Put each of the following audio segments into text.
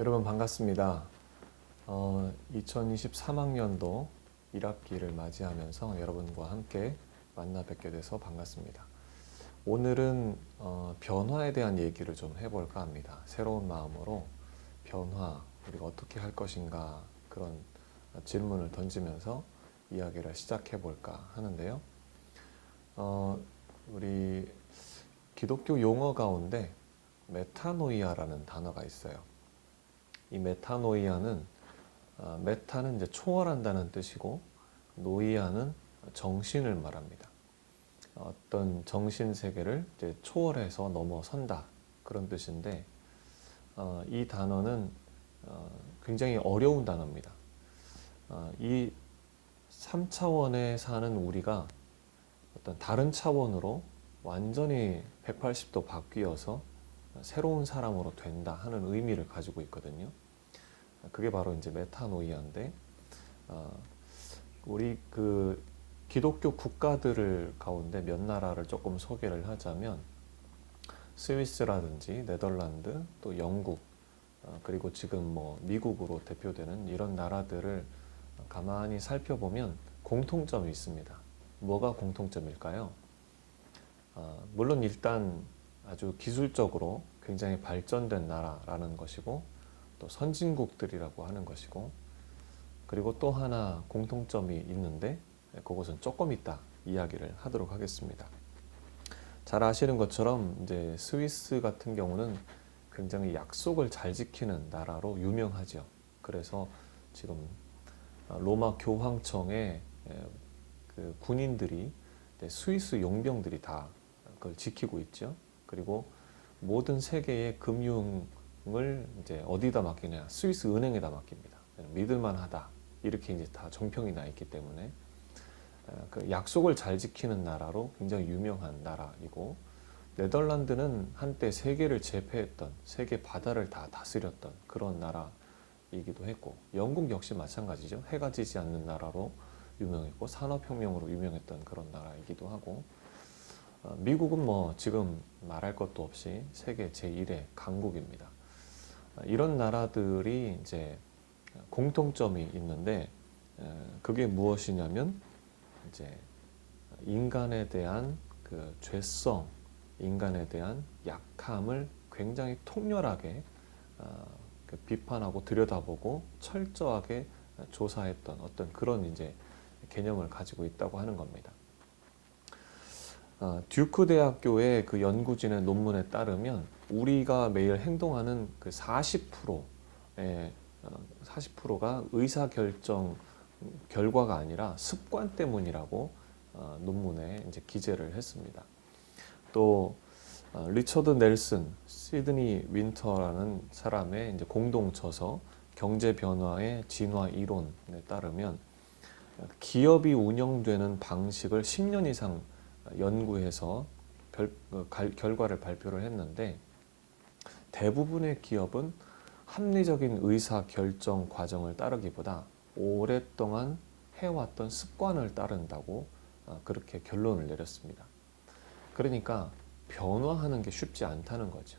여러분 반갑습니다. 2023학년도 1학기를 맞이하면서 여러분과 함께 만나 뵙게 돼서 반갑습니다. 오늘은 변화에 대한 얘기를 좀 해볼까 합니다. 새로운 마음으로 변화, 우리가 어떻게 할 것인가 그런 질문을 던지면서 이야기를 시작해 볼까 하는데요. 우리 기독교 용어 가운데 메타노이아라는 단어가 있어요. 이 메타노이아는 메타는 이제 초월한다는 뜻이고 노이아는 정신을 말합니다. 어떤 정신 세계를 이제 초월해서 넘어선다 그런 뜻인데 이 단어는 굉장히 어려운 단어입니다. 이 3차원에 사는 우리가 어떤 다른 차원으로 완전히 180도 바뀌어서 새로운 사람으로 된다 하는 의미를 가지고 있거든요. 그게 바로 이제 메타노이아인데 우리 그 기독교 국가들을 가운데 몇 나라를 조금 소개를 하자면 스위스라든지 네덜란드 또 영국 그리고 지금 뭐 미국으로 대표되는 이런 나라들을 가만히 살펴보면 공통점이 있습니다. 뭐가 공통점일까요? 물론 일단 아주 기술적으로 굉장히 발전된 나라라는 것이고 또 선진국들이라고 하는 것이고 그리고 또 하나 공통점이 있는데 그것은 조금 이따 이야기를 하도록 하겠습니다. 잘 아시는 것처럼 이제 스위스 같은 경우는 굉장히 약속을 잘 지키는 나라로 유명하죠. 그래서 지금 로마 교황청의 그 군인들이 스위스 용병들이 다 그걸 지키고 있죠. 그리고 모든 세계의 금융을 이제 어디다 맡기냐? 스위스 은행에다 맡깁니다. 믿을만하다. 이렇게 이제 다 정평이 나 있기 때문에 그 약속을 잘 지키는 나라로 굉장히 유명한 나라이고 네덜란드는 한때 세계를 제패했던 세계 바다를 다 다스렸던 그런 나라이기도 했고 영국 역시 마찬가지죠. 해가 지지 않는 나라로 유명했고 산업혁명으로 유명했던 그런 나라이기도 하고 미국은 뭐 지금 말할 것도 없이 세계 제1의 강국입니다. 이런 나라들이 이제 공통점이 있는데 그게 무엇이냐면 이제 인간에 대한 그 죄성, 인간에 대한 약함을 굉장히 통렬하게 그 비판하고 들여다보고 철저하게 조사했던 어떤 그런 이제 개념을 가지고 있다고 하는 겁니다. 듀크 대학교의 그 연구진의 논문에 따르면 우리가 매일 행동하는 그 40%의 40%가 의사결정 결과가 아니라 습관 때문이라고 논문에 이제 기재를 했습니다. 또 리처드 넬슨, 시드니 윈터라는 사람의 이제 공동 저서 경제 변화의 진화 이론에 따르면 기업이 운영되는 방식을 10년 이상 연구해서 결과를 발표를 했는데 대부분의 기업은 합리적인 의사 결정 과정을 따르기보다 오랫동안 해왔던 습관을 따른다고 그렇게 결론을 내렸습니다. 그러니까 변화하는 게 쉽지 않다는 거죠.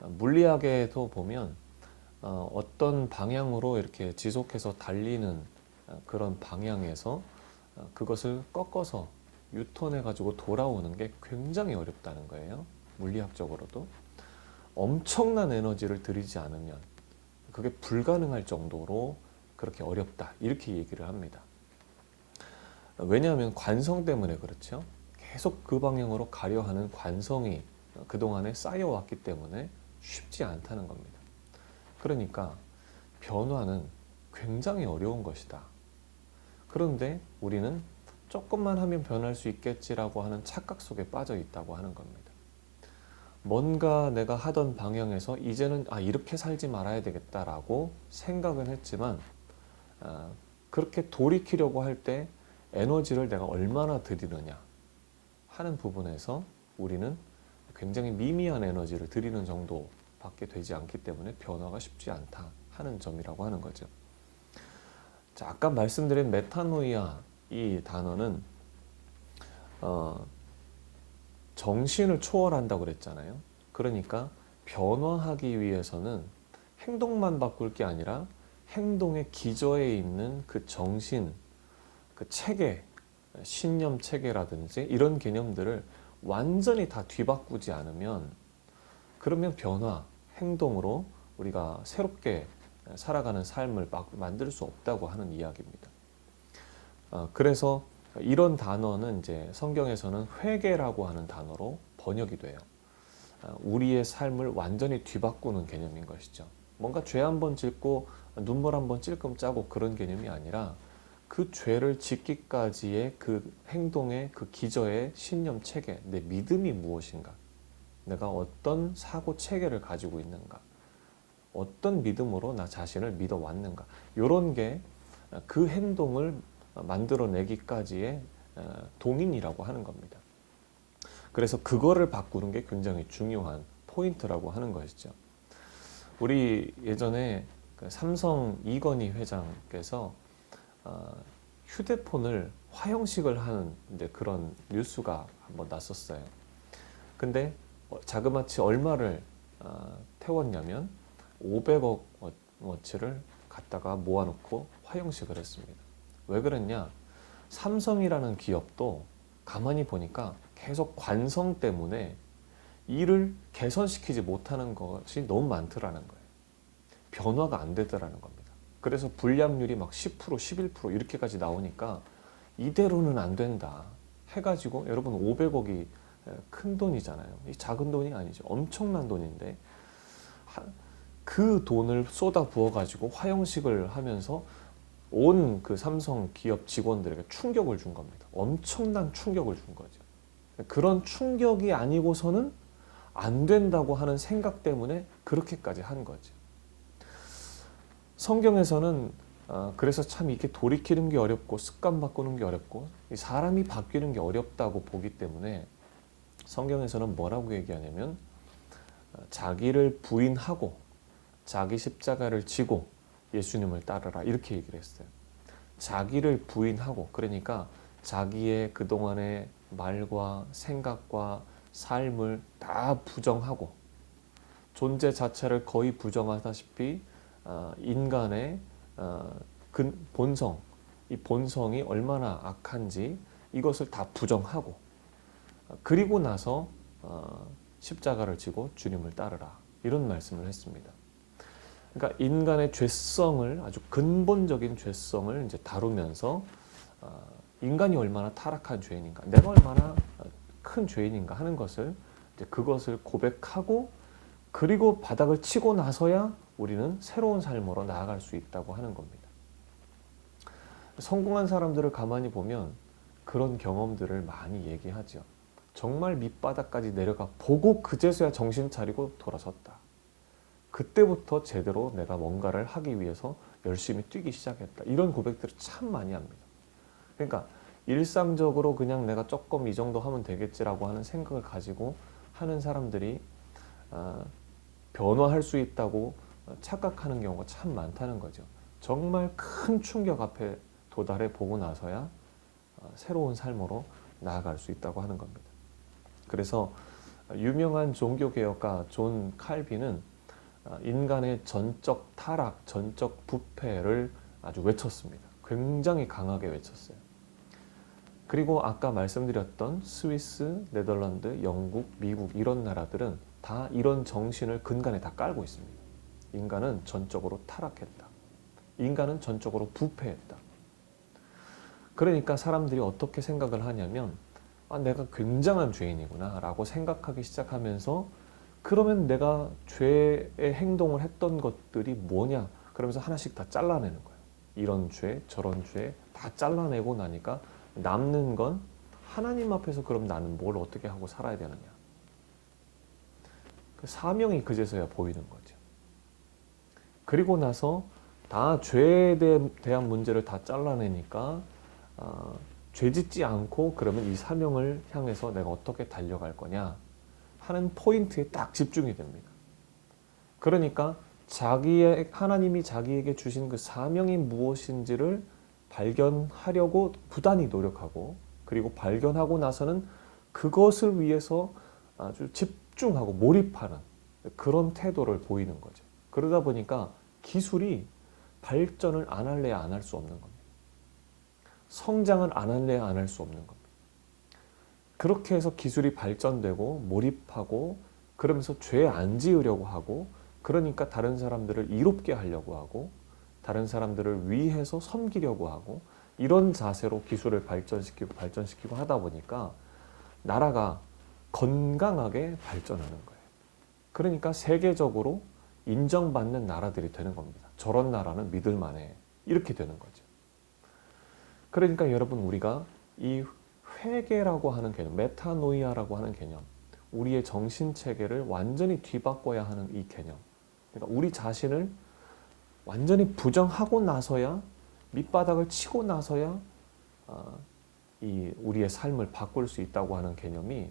물리학에도 보면 어떤 방향으로 이렇게 지속해서 달리는 그런 방향에서 그것을 꺾어서 유턴해 가지고 돌아오는 게 굉장히 어렵다는 거예요. 물리학적으로도 엄청난 에너지를 들이지 않으면 그게 불가능할 정도로 그렇게 어렵다 이렇게 얘기를 합니다. 왜냐하면 관성 때문에 그렇죠. 계속 그 방향으로 가려 하는 관성이 그동안에 쌓여왔기 때문에 쉽지 않다는 겁니다. 그러니까 변화는 굉장히 어려운 것이다. 그런데 우리는 조금만 하면 변할 수 있겠지라고 하는 착각 속에 빠져 있다고 하는 겁니다. 뭔가 내가 하던 방향에서 이제는 이렇게 살지 말아야 되겠다라고 생각은 했지만 그렇게 돌이키려고 할 때 에너지를 내가 얼마나 들이느냐 하는 부분에서 우리는 굉장히 미미한 에너지를 들이는 정도밖에 되지 않기 때문에 변화가 쉽지 않다 하는 점이라고 하는 거죠. 자, 아까 말씀드린 메타노이아 이 단어는 정신을 초월한다고 그랬잖아요. 그러니까 변화하기 위해서는 행동만 바꿀 게 아니라 행동의 기저에 있는 그 정신, 그 체계, 신념 체계라든지 이런 개념들을 완전히 다 뒤바꾸지 않으면 그러면 변화, 행동으로 우리가 새롭게 살아가는 삶을 만들 수 없다고 하는 이야기입니다. 그래서 이런 단어는 이제 성경에서는 회개라고 하는 단어로 번역이 돼요. 우리의 삶을 완전히 뒤바꾸는 개념인 것이죠. 뭔가 죄 한 번 짓고 눈물 한 번 찔끔 짜고 그런 개념이 아니라 그 죄를 짓기까지의 그 행동의 그 기저의 신념 체계, 내 믿음이 무엇인가, 내가 어떤 사고 체계를 가지고 있는가, 어떤 믿음으로 나 자신을 믿어왔는가, 이런 게 그 행동을 만들어내기까지의 동인이라고 하는 겁니다. 그래서 그거를 바꾸는 게 굉장히 중요한 포인트라고 하는 것이죠. 우리 예전에 삼성 이건희 회장께서 휴대폰을 화형식을 하는 그런 뉴스가 한번 났었어요. 근데 자그마치 얼마를 태웠냐면 500억 어치를 갖다가 모아놓고 화형식을 했습니다. 왜 그랬냐? 삼성이라는 기업도 가만히 보니까 계속 관성 때문에 일을 개선시키지 못하는 것이 너무 많더라는 거예요. 변화가 안 되더라는 겁니다. 그래서 불량률이 막 10%, 11% 이렇게까지 나오니까 이대로는 안 된다 해가지고, 여러분 500억이 큰 돈이잖아요. 이 작은 돈이 아니죠. 엄청난 돈인데 그 돈을 쏟아 부어가지고 화형식을 하면서 온 그 삼성 기업 직원들에게 충격을 준 겁니다. 엄청난 충격을 준 거죠. 그런 충격이 아니고서는 안 된다고 하는 생각 때문에 그렇게까지 한 거죠. 성경에서는 그래서 참 이렇게 돌이키는 게 어렵고 습관 바꾸는 게 어렵고 사람이 바뀌는 게 어렵다고 보기 때문에 성경에서는 뭐라고 얘기하냐면 자기를 부인하고 자기 십자가를 지고 예수님을 따르라 이렇게 얘기를 했어요. 자기를 부인하고, 그러니까 자기의 그동안의 말과 생각과 삶을 다 부정하고 존재 자체를 거의 부정하다시피 인간의 본성, 이 본성이 얼마나 악한지 이것을 다 부정하고 그리고 나서 십자가를 지고 주님을 따르라 이런 말씀을 했습니다. 그러니까 인간의 죄성을, 아주 근본적인 죄성을 이제 다루면서 인간이 얼마나 타락한 죄인인가, 내가 얼마나 큰 죄인인가 하는 것을 이제 그것을 고백하고 그리고 바닥을 치고 나서야 우리는 새로운 삶으로 나아갈 수 있다고 하는 겁니다. 성공한 사람들을 가만히 보면 그런 경험들을 많이 얘기하죠. 정말 밑바닥까지 내려가 보고 그제서야 정신 차리고 돌아섰다. 그때부터 제대로 내가 뭔가를 하기 위해서 열심히 뛰기 시작했다. 이런 고백들을 참 많이 합니다. 그러니까 일상적으로 그냥 내가 조금 이 정도 하면 되겠지라고 하는 생각을 가지고 하는 사람들이 변화할 수 있다고 착각하는 경우가 참 많다는 거죠. 정말 큰 충격 앞에 도달해 보고 나서야 새로운 삶으로 나아갈 수 있다고 하는 겁니다. 그래서 유명한 종교개혁가 존 칼빈은 인간의 전적 타락, 전적 부패를 아주 외쳤습니다. 굉장히 강하게 외쳤어요. 그리고 아까 말씀드렸던 스위스, 네덜란드, 영국, 미국 이런 나라들은 다 이런 정신을 근간에 다 깔고 있습니다. 인간은 전적으로 타락했다. 인간은 전적으로 부패했다. 그러니까 사람들이 어떻게 생각을 하냐면 내가 굉장한 죄인이구나 라고 생각하기 시작하면서 그러면 내가 죄의 행동을 했던 것들이 뭐냐? 그러면서 하나씩 다 잘라내는 거예요. 이런 죄, 저런 죄 다 잘라내고 나니까 남는 건 하나님 앞에서 그럼 나는 뭘 어떻게 하고 살아야 되느냐? 그 사명이 그제서야 보이는 거죠. 그리고 나서 다 죄에 대한 문제를 다 잘라내니까 죄 짓지 않고 그러면 이 사명을 향해서 내가 어떻게 달려갈 거냐 하는 포인트에 딱 집중이 됩니다. 그러니까 하나님이 자기에게 주신 그 사명이 무엇인지를 발견하려고 부단히 노력하고 그리고 발견하고 나서는 그것을 위해서 아주 집중하고 몰입하는 그런 태도를 보이는 거죠. 그러다 보니까 기술이 발전을 안 할래야 안 할 수 없는 겁니다. 성장을 안 할래야 안 할 수 없는 겁니다. 그렇게 해서 기술이 발전되고 몰입하고 그러면서 죄 안 지으려고 하고 그러니까 다른 사람들을 이롭게 하려고 하고 다른 사람들을 위해서 섬기려고 하고 이런 자세로 기술을 발전시키고 하다 보니까 나라가 건강하게 발전하는 거예요. 그러니까 세계적으로 인정받는 나라들이 되는 겁니다. 저런 나라는 믿을만해. 이렇게 되는 거죠. 그러니까 여러분 우리가 이 회개라고 하는 개념, 메타노이아라고 하는 개념, 우리의 정신체계를 완전히 뒤바꿔야 하는 이 개념. 그러니까 우리 자신을 완전히 부정하고 나서야 밑바닥을 치고 나서야 이 우리의 삶을 바꿀 수 있다고 하는 개념이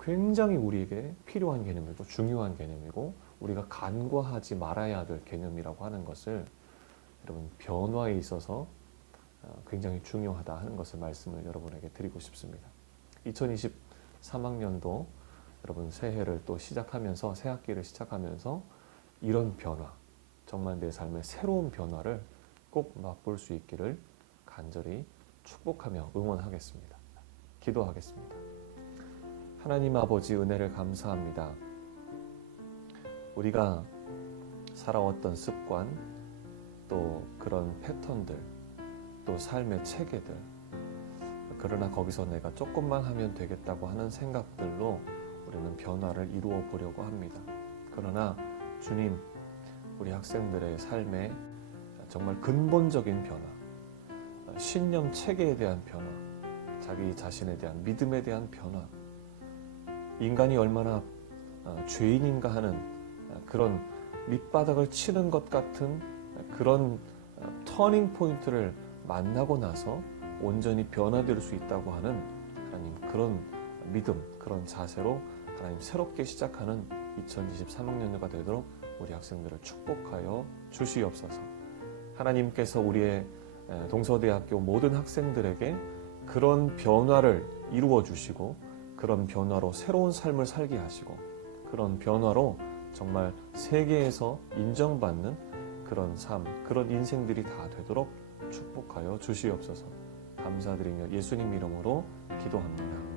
굉장히 우리에게 필요한 개념이고 중요한 개념이고 우리가 간과하지 말아야 될 개념이라고 하는 것을 여러분 변화에 있어서 굉장히 중요하다 하는 것을 말씀을 여러분에게 드리고 싶습니다. 2023학년도 여러분 새해를 또 시작하면서 새 학기를 시작하면서 이런 변화 정말 내 삶의 새로운 변화를 꼭 맛볼 수 있기를 간절히 축복하며 응원하겠습니다. 기도하겠습니다. 하나님 아버지 은혜를 감사합니다. 우리가 살아왔던 습관 또 그런 패턴들 또 삶의 체계들 그러나 거기서 내가 조금만 하면 되겠다고 하는 생각들로 우리는 변화를 이루어 보려고 합니다. 그러나 주님 우리 학생들의 삶에 정말 근본적인 변화 신념 체계에 대한 변화 자기 자신에 대한 믿음에 대한 변화 인간이 얼마나 죄인인가 하는 그런 밑바닥을 치는 것 같은 그런 터닝 포인트를 만나고 나서 온전히 변화될 수 있다고 하는 하나님 그런 믿음, 그런 자세로 하나님 새롭게 시작하는 2023학년도가 되도록 우리 학생들을 축복하여 주시옵소서. 하나님께서 우리의 동서대학교 모든 학생들에게 그런 변화를 이루어 주시고 그런 변화로 새로운 삶을 살게 하시고 그런 변화로 정말 세계에서 인정받는 그런 삶, 그런 인생들이 다 되도록 축복하여 주시옵소서. 감사드리며 예수님 이름으로 기도합니다.